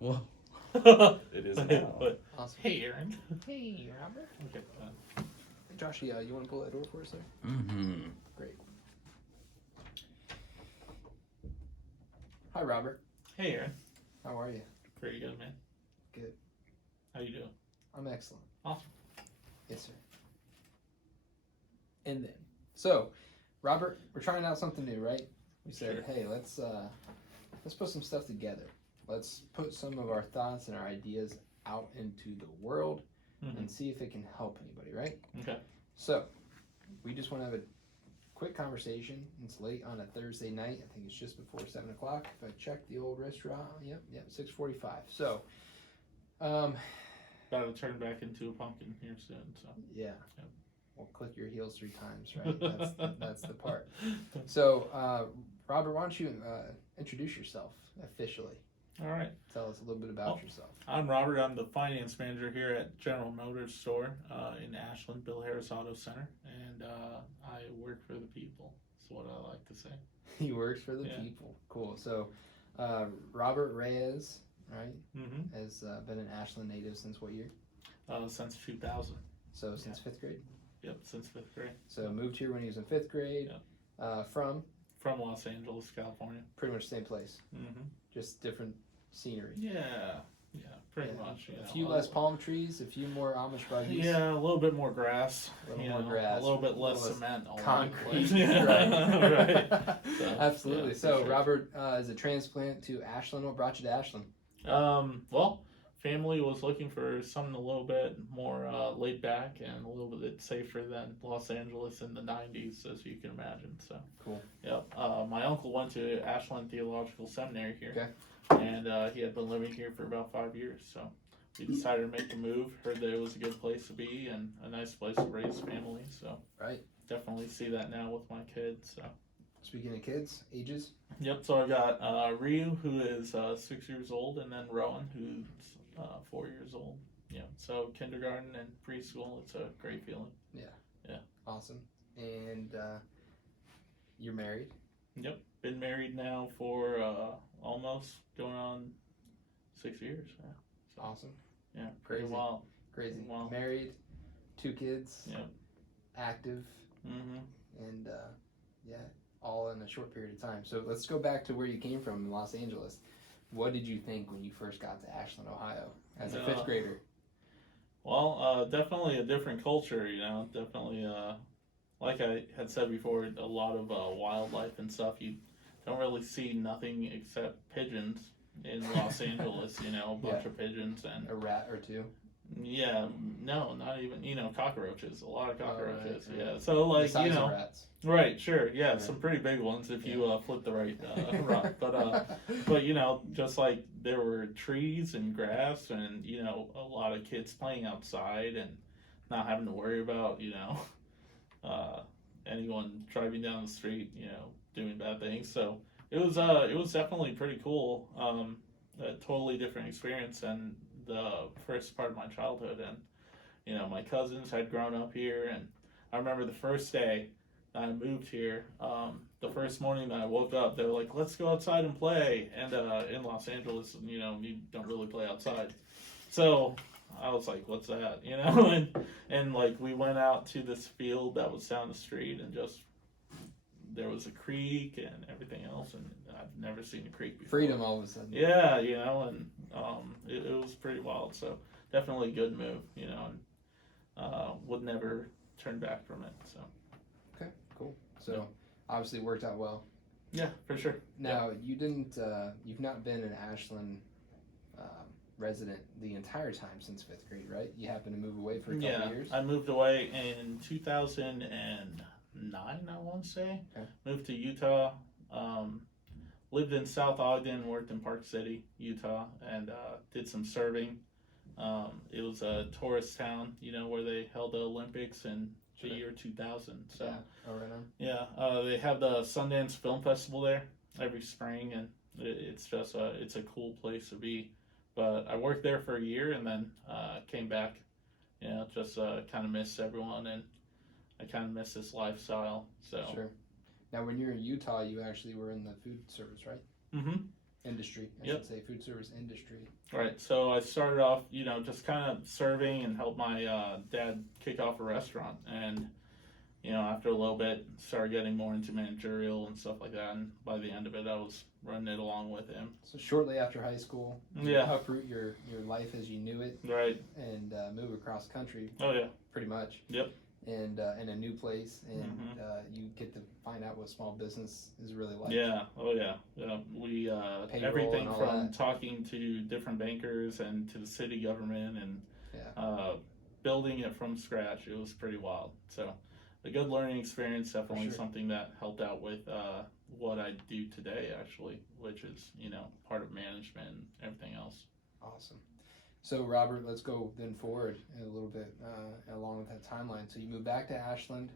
Whoa. It is now. Awesome. Hey, Aaron. Hey, Robert. Okay. Joshy, you want to pull that door for us there? Mm-hmm. Great. Hi, Robert. Hey, Aaron. How are you? Pretty good, man. Good. How you doing? I'm excellent. Awesome. Yes, sir. And then, so, Robert, we're trying out something new, right? We said, Sure. hey, let's put some stuff together. Let's put some of our thoughts and our ideas out into the world and see if it can help anybody, right? Okay. So, we just want to have a quick conversation. It's late on a Thursday night. I think it's just before 7 o'clock. If I check the old restaurant, yep, 6:45. So, About to turn back into a pumpkin here soon, so. yeah. Yep. Well, click your heels 3 times, right? That's the part. So, Robert, why don't you introduce yourself officially? All right. Tell us a little bit about yourself. I'm Robert. I'm the finance manager here at General Motors store in Ashland, Bill Harris Auto Center, and I work for the people. That's what I like to say. He works for the people. Cool. So, Robert Reyes, right, Mm-hmm. has been an Ashland native since what year? Since 2000. So, since 5th grade? Yep, since 5th grade. So, moved here when he was in 5th grade. From Los Angeles, California. pretty much the same place, Mm-hmm. just different scenery. Yeah, pretty much. You A know, few less palm trees, a few more Amish buggies. Yeah, a little bit more grass. A little more grass. A little bit a little less cement. all concrete. Yeah, Right. right. So, Absolutely. yeah, So, for sure. Robert is a transplant to Ashland. What brought you to Ashland? Well, family was looking for something a little bit more laid back and a little bit safer than Los Angeles in the 90s, as you can imagine. So, Cool. yep. My uncle went to Ashland Theological Seminary here. Okay. And he had been living here for about 5 years. So, we decided to make the move. Heard that it was a good place to be and a nice place to raise family. So, Right. definitely see that now with my kids. So. Speaking of kids, ages? Yep, so I've got Ryu, who is 6 years old, and then Rowan, who's 4 years old. Yeah, so kindergarten and preschool, it's a great feeling. Awesome. And you're married? Yep, been married now for almost going on 6 years. Yeah, so, Awesome. yeah, Crazy. pretty wild. Crazy. Wow. Married, 2 kids, Yep. active, Mm-hmm. and all in a short period of time. So let's go back to where you came from in Los Angeles. What did you think when you first got to Ashland, Ohio, as a 5th grader? Well, definitely a different culture, definitely, like I had said before, a lot of wildlife and stuff. You don't really see nothing except pigeons in Los Angeles, a bunch of pigeons and A rat or 2? yeah, no, not even, cockroaches, a lot of cockroaches, right. yeah. So The like, size of rats. right, sure, yeah, Right. some pretty big ones if you flip the right route. But just like there were trees and grass and a lot of kids playing outside and not having to worry about anyone driving down the street doing bad things. So it was definitely pretty cool. A totally different experience than the first part of my childhood. And my cousins had grown up here, and I remember the first day I moved here, the first morning that I woke up, they were like, let's go outside and play. And in Los Angeles, you don't really play outside. So I was like, what's that? And like we went out to this field that was down the street, and just there was a creek and everything else, and I've never seen a creek before. Freedom all of a sudden. Yeah, and it was pretty wild. So definitely a good move, and would never turn back from it. So. Okay, cool. So obviously it worked out well. Yeah, for sure. Now you didn't. You've not been an Ashland resident the entire time since 5th grade, right? You happened to move away for a couple of years. I moved away in 2009. I want to say. Okay. Moved to Utah. Lived in South Ogden. Worked in Park City, Utah, and did some serving. It was a tourist town, where they held the Olympics in the year 2000. So. Yeah. Oh, right on. Yeah, they have the Sundance Film Festival there every spring, and it's just it's a cool place to be. But I worked there for a year and then came back. Just kind of miss everyone, and I kind of miss this lifestyle. So Sure. Now, when you were in Utah, you actually were in the food service, right? Mm-hmm. industry, I Yep. should say, food service industry. Right. So I started off, just kind of serving and helped my dad kick off a restaurant. And, after a little bit, started getting more into managerial and stuff like that. And by the end of it, I was running it along with him. So shortly after high school, you Yeah. uproot your life as you knew it Right. and move across country, Oh, yeah. pretty much. Yep. And in a new place, and Mhm. you get to find out what small business is really like. Yeah. Oh, yeah. We Payroll everything and all from that. talking to different bankers and to the city government and Yeah. building it from scratch. It was pretty wild. So a good learning experience, definitely sure. something that helped out with what I do today, actually, which is part of management and everything else. Awesome. So Robert, let's go then forward a little bit along with that timeline. So you moved back to Ashland.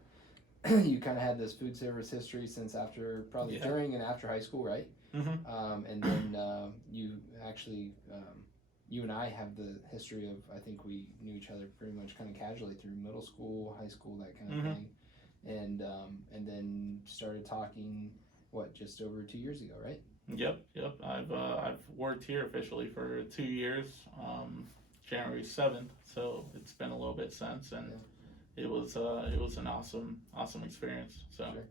You kind of had this food service history since after, probably Yeah. during and after high school, right? Mm-hmm. And then you actually, you and I have the history of, I think we knew each other pretty much kind of casually through middle school, high school, that kind of thing. And then started talking, just over 2 years ago, right? Yep. I've worked here officially for 2 years, January 7th. So it's been a little bit since, and it was an awesome experience. So. Sure.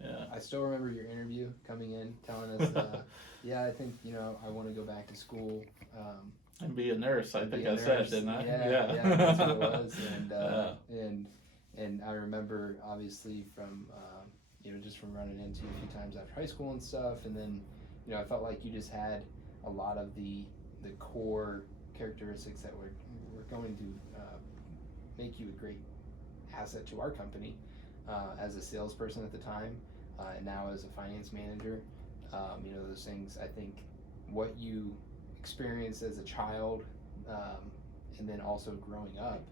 Yeah. I still remember your interview coming in, telling us, yeah, I think, I want to go back to school. And be a nurse, I think I nurse. said, didn't I? Yeah, that's what it was. Yeah. And I remember, obviously, from, just from running into you a few times after high school and stuff. And then, I felt like you just had a lot of the core characteristics that were going to make you a great asset to our company. As a salesperson at the time, and now as a finance manager, those things, I think what you experienced as a child, and then also growing up,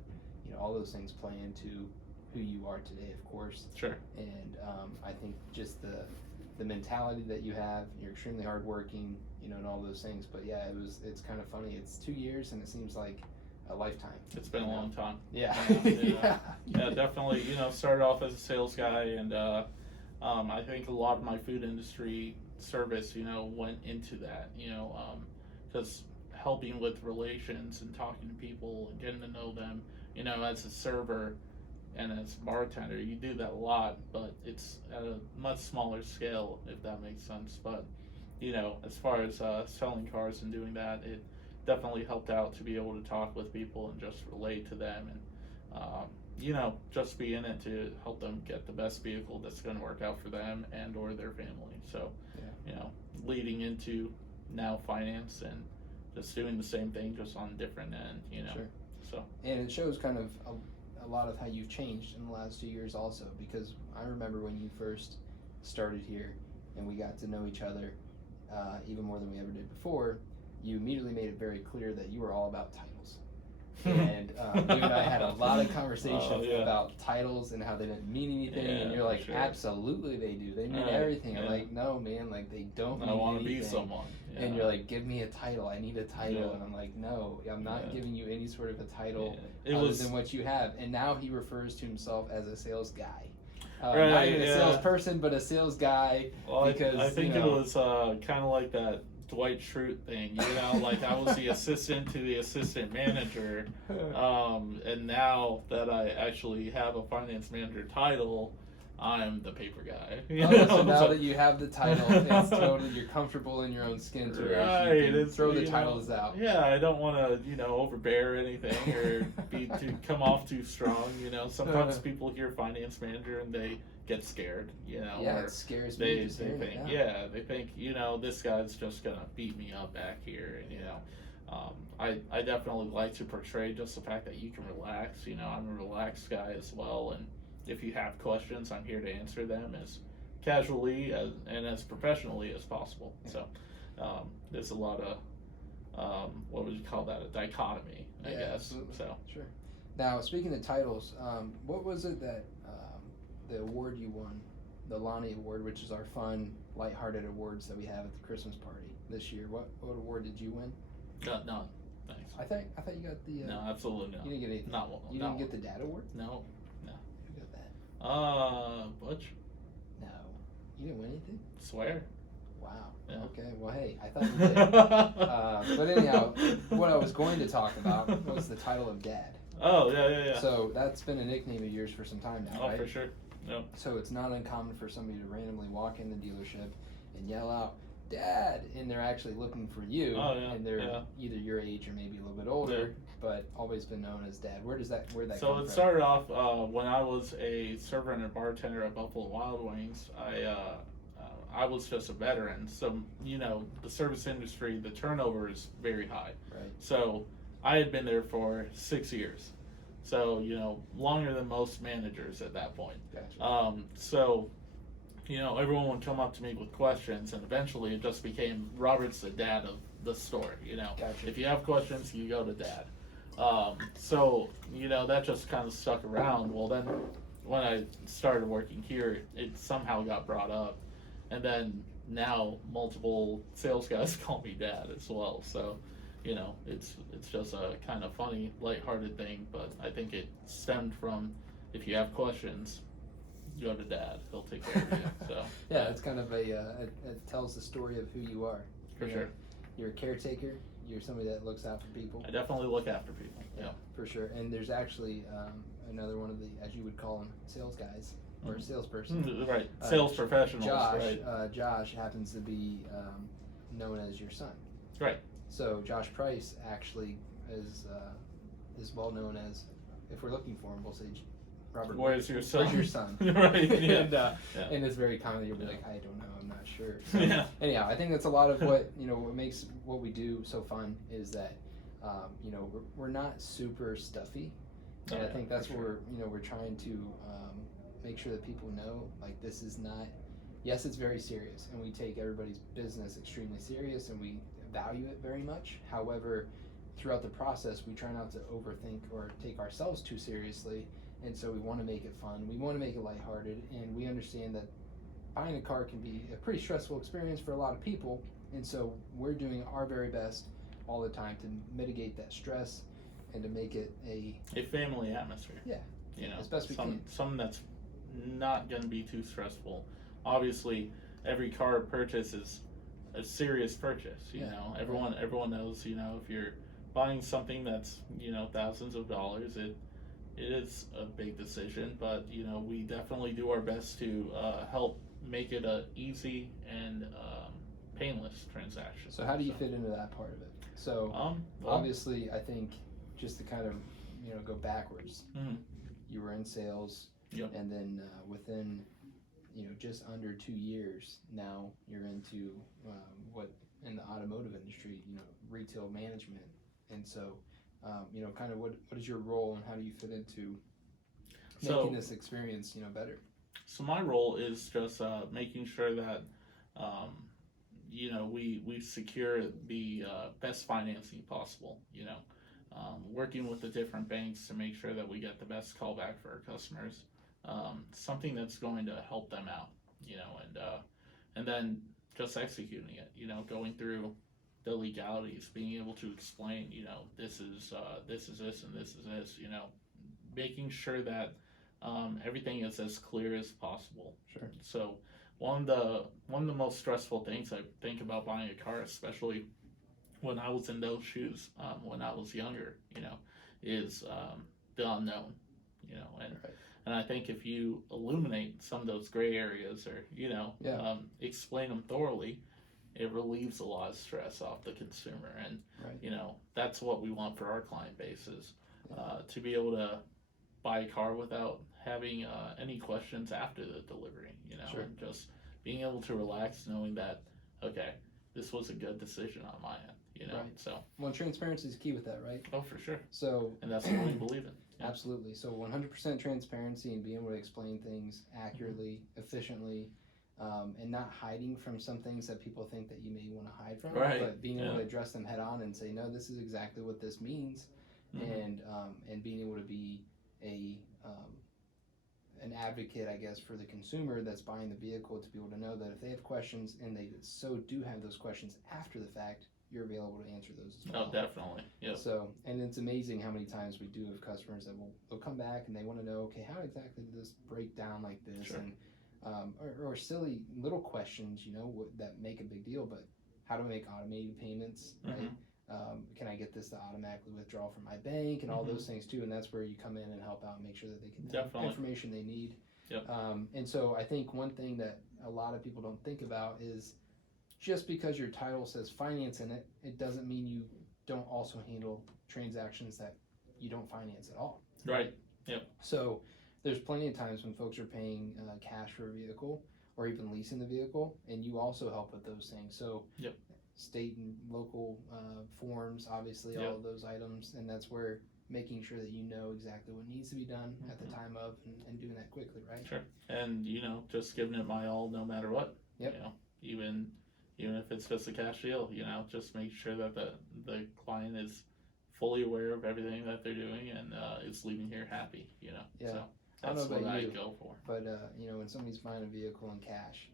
all those things play into who you are today, of course. Sure. And I think just the mentality that you have, you're extremely hardworking, and all those things. But yeah, it's kind of funny. It's 2 years, and it seems like a lifetime. It's been a long time. Yeah. Yeah, definitely. Started off as a sales guy, and I think a lot of my food industry service, went into that, because helping with relations and talking to people and getting to know them, as a server and as a bartender, you do that a lot, but it's at a much smaller scale, if that makes sense. But, as far as selling cars and doing that, it definitely helped out to be able to talk with people and just relate to them and, just be in it to help them get the best vehicle that's going to work out for them and or their family. So, leading into now finance and just doing the same thing, just on a different end, Sure. So. And it shows kind of a lot of how you've changed in the last 2 years also, because I remember when you first started here and we got to know each other even more than we ever did before, you immediately made it very clear that you were all about titles. And you and I had a lot of conversations about titles and how they didn't mean anything, and you're like, sure. Absolutely they do. They mean everything. I'm like, no, man, like they don't mean I want to anything. be someone. Yeah. And you're like, give me a title. I need a title. Yeah. And I'm like, no, I'm not Yeah. giving you any sort of a title It other was than what you have. And now he refers to himself as a sales guy. Right, Not even a yeah. salesperson, but a sales guy. Well, because I think it was kind of like that Dwight Schrute thing, like I was the assistant to the assistant manager, and now that I actually have a finance manager title, I'm the paper guy. So now that you have the title, it's totally, you're comfortable in your own skin to where you can throw the titles out. Yeah, I don't want to, overbear anything or come off too strong. Sometimes people hear finance manager and they get scared. Yeah, it scares me. They think, they think, this guy's just gonna beat me up back here, and I definitely like to portray just the fact that you can relax. I'm a relaxed guy as well, and if you have questions, I'm here to answer them as casually and as professionally as possible. So there's a lot of what would you call that? A dichotomy, I guess. Absolutely. So sure. Now, speaking of titles, what was it that the award you won, the Lonnie Award, which is our fun, lighthearted awards that we have at the Christmas party this year? What award did you win? None. Thanks. I thought you got the. No, absolutely not. You didn't get anything. Not one. You didn't get the Dad Award. No. Who got that? Butch. No, you didn't win anything. Swear. Wow. Yeah. Okay. Well, hey, I thought you did. But anyhow, what I was going to talk about was the title of dad. Oh, yeah. So that's been a nickname of yours for some time now, Oh, right? for sure. Yep. So it's not uncommon for somebody to randomly walk in the dealership and yell out, "Dad!" and they're actually looking for you, Oh, yeah, and they're yeah. either your age or maybe a little bit older, but always been known as Dad. Where'd that So come it from? started off when I was a server and a bartender at Buffalo Wild Wings. I was just a veteran, so the service industry, the turnover is very high. Right. So I had been there for 6 years, so longer than most managers at that point. Gotcha. So everyone would come up to me with questions, and eventually it just became Robert's the dad of the store. Gotcha. If you have questions, you go to Dad. So that just kind of stuck around. Well, then when I started working here, it somehow got brought up, and then now multiple sales guys call me Dad as well. So it's just a kind of funny, lighthearted thing, but I think it stemmed from if you have questions, go to Dad. He'll take care of you. So yeah, it's kind of it tells the story of who you are. For sure. You're a caretaker. You're somebody that looks out for people. I definitely look after people. Yeah. For sure. And there's actually another one of the, as you would call them, sales guys or a salesperson. Right. Sales professionals. Josh. Right. Josh happens to be known as your son. Right. So Josh Price actually is well known as, if we're looking for him, we'll say, Robert, where's your son? Where's your son? Right. Yeah. And it's very common that you'll be like, I don't know, I'm not sure. So, Yeah. Anyhow, I think that's a lot of what what makes what we do so fun is that we're not super stuffy, and I think that's what we're trying to make sure that people know, like, this is not. Yes, it's very serious, and we take everybody's business extremely serious, and we value it very much. However, throughout the process, we try not to overthink or take ourselves too seriously. And so we want to make it fun. We want to make it lighthearted, and we understand that buying a car can be a pretty stressful experience for a lot of people. And so we're doing our very best all the time to mitigate that stress and to make it a family atmosphere. Yeah. As best we can. Something that's not going to be too stressful. Obviously, every car purchase is a serious purchase. Everyone knows. If you're buying something that's thousands of dollars, it is a big decision, but we definitely do our best to help make it a easy and painless transaction. So how do you fit into that part of it? So obviously, I think just to kind of go backwards, you were in sales, Yep. and then within just under 2 years, now you're into what in the automotive industry, retail management, and so. Kind of what is your role and how do you fit into making this experience, better? So my role is just making sure that, we secure the best financing possible. Working with the different banks to make sure that we get the best callback for our customers. Something that's going to help them out. And then just executing it. Going through the legalities, being able to explain, this is this and this is this, making sure that everything is as clear as possible. Sure. So one of the most stressful things I think about buying a car, especially when I was in those shoes, when I was younger, is the unknown, and I think if you illuminate some of those gray areas or explain them thoroughly, it relieves a lot of stress off the consumer, and that's what we want for our client bases, to be able to buy a car without having any questions after the delivery, Sure. and just being able to relax knowing that, okay, this was a good decision on my end, Right. So. Well, transparency is key with that, right? Oh, for sure. So. And that's what we believe in. Yeah. Absolutely. So 100% transparency and being able to explain things accurately, efficiently. And not hiding from some things that people think that you may want to hide from, right. But being able to address them head on and say, no, this is exactly what this means, and being able to be an advocate, I guess, for the consumer that's buying the vehicle, to be able to know that if they have questions and they so do have those questions after the fact, you're available to answer those as well. Oh, definitely. Yeah. So, and it's amazing how many times we do have customers that they'll come back and they want to know, okay, how exactly did this break down like this? Sure. And or silly little questions, that make a big deal. But how do I make automated payments, right? Can I get this to automatically withdraw from my bank and all those things too? And that's where you come in and help out and make sure that they get the information they need. Yep. And so I think one thing that a lot of people don't think about is just because your title says finance in it, it doesn't mean you don't also handle transactions that you don't finance at all. Right. Yep. So there's plenty of times when folks are paying cash for a vehicle or even leasing the vehicle, and you also help with those things. So state and local forms, obviously, all of those items, and that's where making sure that you know exactly what needs to be done at the time of, and doing that quickly, right? Sure. And just giving it my all no matter what. Yep. Even if it's just a cash deal, just make sure that the client is fully aware of everything that they're doing and is leaving here happy. Yeah. So I don't that's know what about I you, go for. But when somebody's buying a vehicle in cash,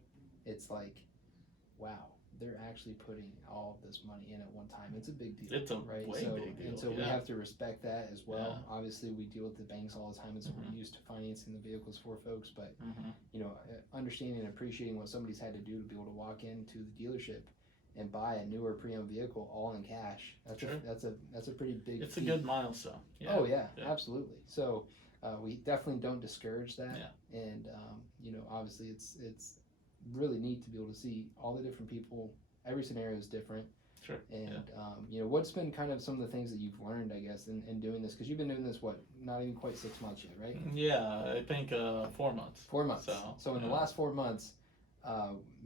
it's like, wow, they're actually putting all of this money in at one time. It's a big deal. It's a right? way big deal. And so we have to respect that as well. Yeah. Obviously, we deal with the banks all the time, and so we're used to financing the vehicles for folks. But understanding and appreciating what somebody's had to do to be able to walk into the dealership and buy a newer pre-owned vehicle all in cash. That's a pretty big. It's feat. a good milestone. Yeah. Oh yeah, absolutely. So we definitely don't discourage that. Yeah. And obviously it's really neat to be able to see all the different people. Every scenario is different. Sure. And what's been kind of some of the things that you've learned, I guess, in doing this? Because you've been doing this not even quite 6 months yet, right? Yeah, I think 4 months. 4 months. So in the last 4 months,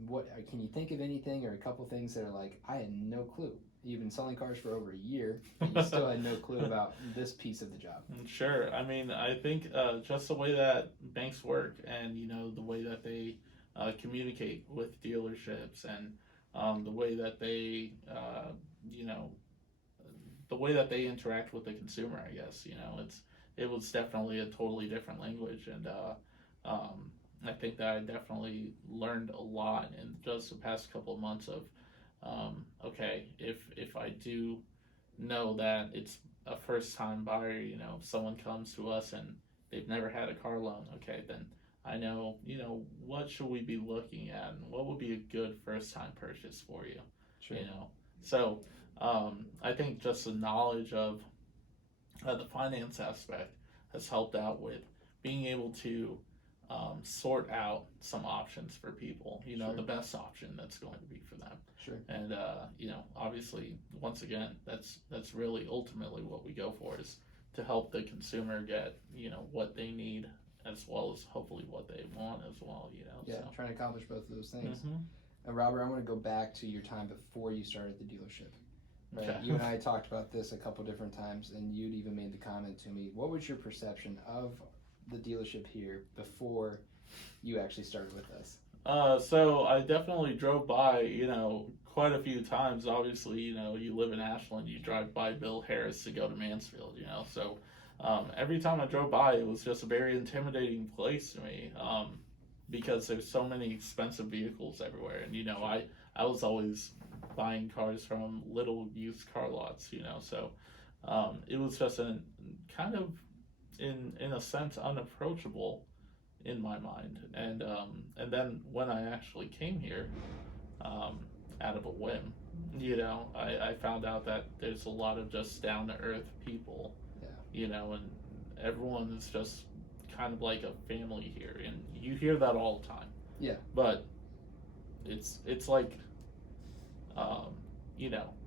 what can you think of anything or a couple things that are like, I had no clue. You've been selling cars for over a year, but you still had no clue about this piece of the job. Sure. I mean, I think just the way that banks work and, the way that they communicate with dealerships and the way that they, the way that they interact with the consumer, I guess, it was definitely a totally different language. And I think that I definitely learned a lot in just the past couple of months of, okay, if I do know that it's a first time buyer, if someone comes to us and they've never had a car loan, okay, then I know, what should we be looking at and what would be a good first time purchase for you, Sure. So I think just the knowledge of the finance aspect has helped out with being able to sort out some options for people, Sure. the best option that's going to be for them. Sure. And, obviously, once again, that's really ultimately what we go for, is to help the consumer get, what they need as well as hopefully what they want as well, Yeah, so. trying to accomplish both of those things. Mhm. And Robert, I want to go back to your time before you started the dealership. Right? Okay. You and I talked about this a couple different times, and you'd even made the comment to me. What was your perception of the dealership here before you actually started with us? So I definitely drove by, quite a few times. Obviously, you live in Ashland, you drive by Bill Harris to go to Mansfield, so every time I drove by, it was just a very intimidating place to me, because there's so many expensive vehicles everywhere. And, I was always buying cars from little used car lots, so it was just a kind of, in a sense, unapproachable in my mind. And then when I actually came here, out of a whim, I found out that there's a lot of just down to earth people, and everyone is just kind of like a family here, and you hear that all the time. Yeah. But it's like,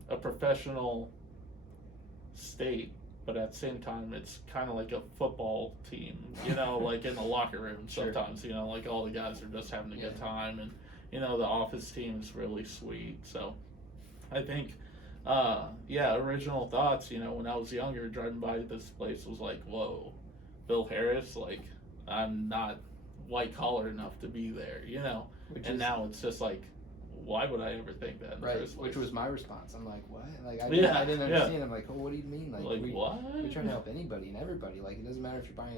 a professional state, but at the same time, it's kind of like a football team, like in the locker room sometimes, like all the guys are just having a good time, and, the office team is really sweet. So I think, original thoughts, when I was younger, driving by this place was like, whoa, Bill Harris, like, I'm not white collar enough to be there, now it's just like, why would I ever think that in the first place? Which was my response. I'm like, what? Like, I didn't understand. Yeah. I'm like, oh, what do you mean? Like what? We're trying to help anybody and everybody. Like, it doesn't matter if you're buying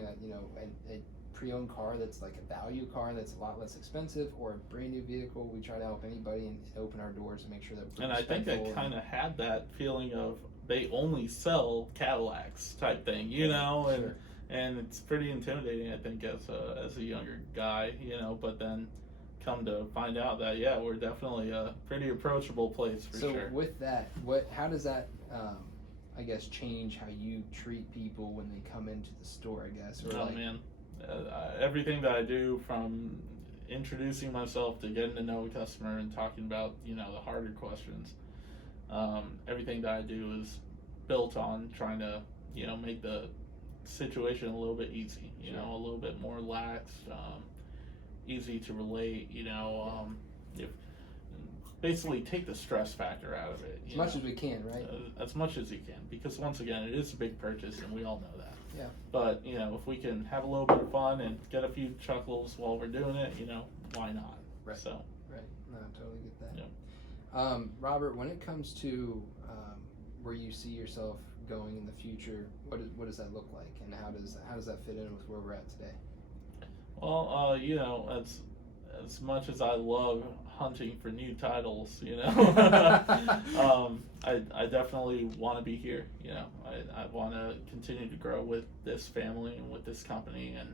a pre-owned car that's like a value car that's a lot less expensive, or a brand new vehicle. We try to help anybody and open our doors and make sure that we're And I think I kind of had that feeling of they only sell Cadillacs type thing, and it's pretty intimidating, I think, as a younger guy, but then come to find out that, yeah, we're definitely a pretty approachable place for so sure. with that, how does that I guess change how you treat people when they come into the store, I guess? Or Man, everything that I do, from introducing myself to getting to know a customer and talking about the harder questions, everything that I do is built on trying to make the situation a little bit easy, Sure. a little bit more lax, easy to relate, if basically take the stress factor out of it. as much as we can, right? As much as you can, because once again, it is a big purchase, and we all know that. Yeah. But if we can have a little bit of fun and get a few chuckles while we're doing it, why not? Right. So. Right. No, I totally get that. Yeah. Robert, when it comes to where you see yourself going in the future, what does that look like, and how does that fit in with where we're at today? Well, as much as I love hunting for new titles, I definitely want to be here. I want to continue to grow with this family and with this company, and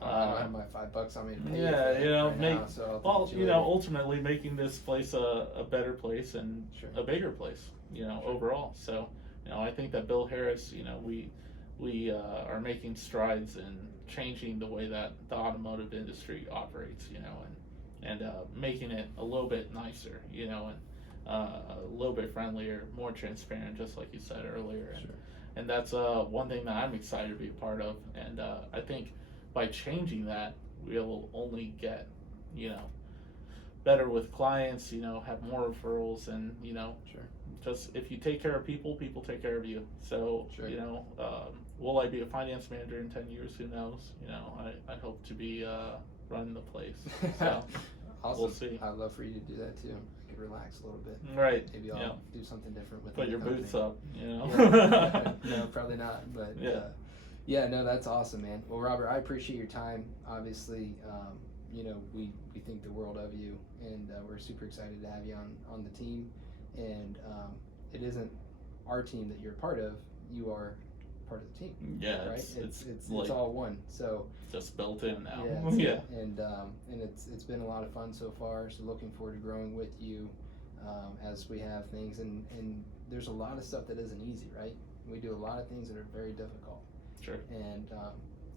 I don't have my $5 on me to pay yeah, you for that right now, so I'll think ultimately making this place a better place and Sure. a bigger place, Sure. overall. So, I think that Bill Harris, we are making strides in changing the way that the automotive industry operates, and making it a little bit nicer, and a little bit friendlier, more transparent, just like you said earlier. And, Sure. and that's one thing that I'm excited to be a part of. And I think by changing that, we'll only get, better with clients, have more referrals, and, Sure. just if you take care of people, people take care of you. So, Sure. will I be a finance manager in 10 years? Who knows? I hope to be running the place. So, Awesome. we'll see. I'd love for you to do that too. I could relax a little bit. Right. Maybe I'll do something different with Put your boots up, Yeah. No, probably not. But Yeah. No, that's awesome, man. Well, Robert, I appreciate your time. Obviously, we think the world of you, and we're super excited to have you on the team. And it isn't our team that you're part of; you are part of the team. Yeah, right. It's It's all one. So just built in now. yeah. And it's been a lot of fun so far. So looking forward to growing with you as we have things. And there's a lot of stuff that isn't easy, right? We do a lot of things that are very difficult. Sure. And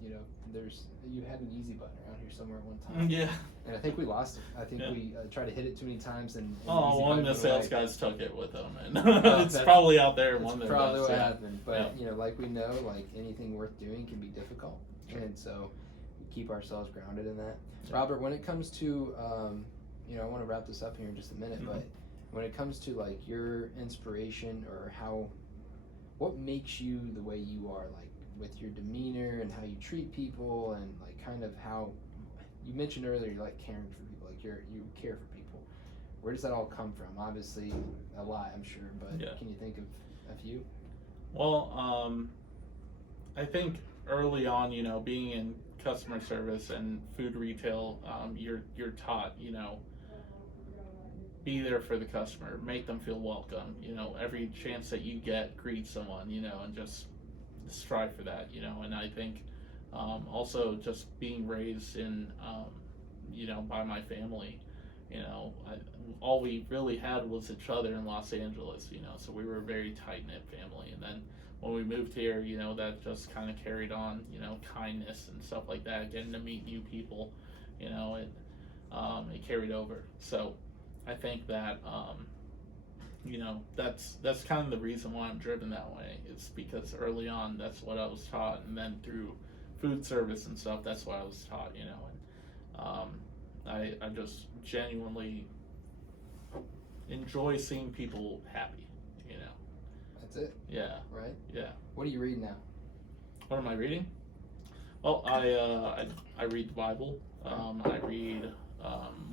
you had an easy button around here somewhere at one time. Yeah. And I think we lost it. I think we tried to hit it too many times. And One of the sales guys took it with them, and it's that's probably out there. That's One of probably those, what yeah. happened. But like we know, like anything worth doing can be difficult, Sure. and so we keep ourselves grounded in that. Yeah. Robert, when it comes to, I want to wrap this up here in just a minute, Mm-hmm. but when it comes to like your inspiration or what makes you the way you are, like with your demeanor and how you treat people, and like kind of how you mentioned earlier, you like caring for people, like you care for people. Where does that all come from? Obviously, a lot, I'm sure, but can you think of a few? Well, I think early on, being in customer service and food retail, you're taught, be there for the customer, make them feel welcome. Every chance that you get, greet someone, and just strive for that. And I think also just being raised in, by my family. All we really had was each other in Los Angeles. So we were a very tight knit family. And then when we moved here, that just kind of carried on. Kindness and stuff like that, getting to meet new people. It carried over. So I think that that's kind of the reason why I'm driven that way. It's because early on that's what I was taught, and then through food service and stuff, that's what I was taught. And I just genuinely enjoy seeing people happy. That's it. Yeah. Right. Yeah. What do you read now? What am I reading? Well, I read the Bible. I read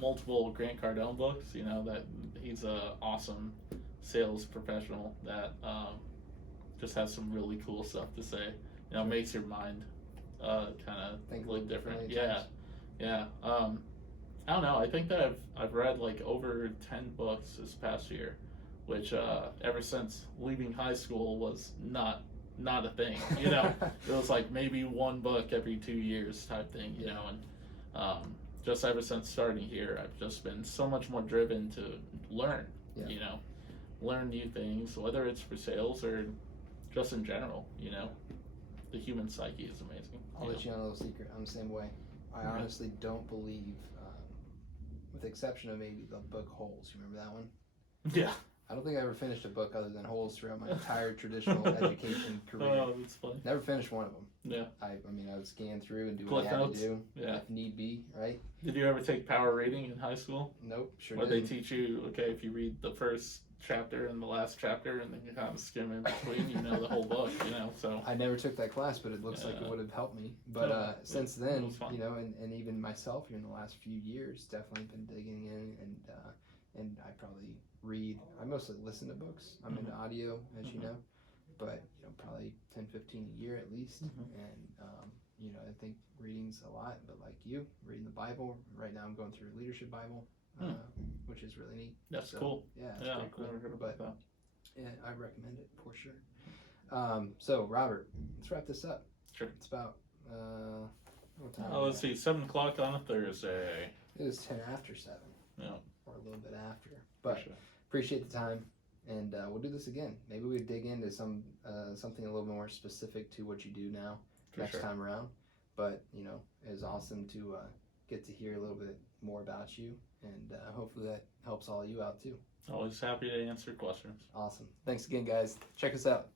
multiple Grant Cardone books. That he's a awesome sales professional that just has some really cool stuff to say. Makes your mind kind of look different. Yeah. I don't know. I think that I've read like over 10 books this past year, which ever since leaving high school was not not a thing. You know, it was like maybe one book every 2 years type thing. You know, and just ever since starting here, I've just been so much more driven to learn. Yeah. You know, learn new things, whether it's for sales or just in general. You know, the human psyche is amazing. I'll let you know a little secret. I'm the same way. I honestly don't believe, with the exception of maybe the book Holes. You remember that one? Yeah. I don't think I ever finished a book other than Holes throughout my entire traditional education career. Oh, that's funny. Never finished one of them. Yeah. I mean, I would scan through and do Cliff what I had notes? to do, Yeah. if need be, right? Did you ever take power reading in high school? Nope, sure Where didn't. they teach you, okay, if you read the first chapter and the last chapter and then you kind of skim in between, you know the whole book, you know, so. I never took that class, but it looks like it Yeah. would have helped me. But Yeah, since it then, was fun. you know, and even myself here in the last few years, definitely been digging in, and I probably read. I mostly listen to books. I'm into audio, as you know, but you know, probably 10, 15 a year at least. And you know, I think reading's a lot. But like you, reading the Bible right now, I'm going through Leadership Bible, which is really neat. That's So, cool. Yeah, it's Yeah, pretty I've cool. never heard But about that. yeah, I recommend it for sure. So Robert, let's wrap this up. Sure. It's about what time? Oh, let's see, 7 o'clock on a Thursday. It is 10 after 7. Yeah. Or a little bit after. For But sure. appreciate the time, and we'll do this again. Maybe we dig into something a little more specific to what you do now For next sure. time around. But you know, it was awesome to get to hear a little bit more about you, and hopefully that helps all you out too. Always happy to answer questions. Awesome. Thanks again, guys. Check us out.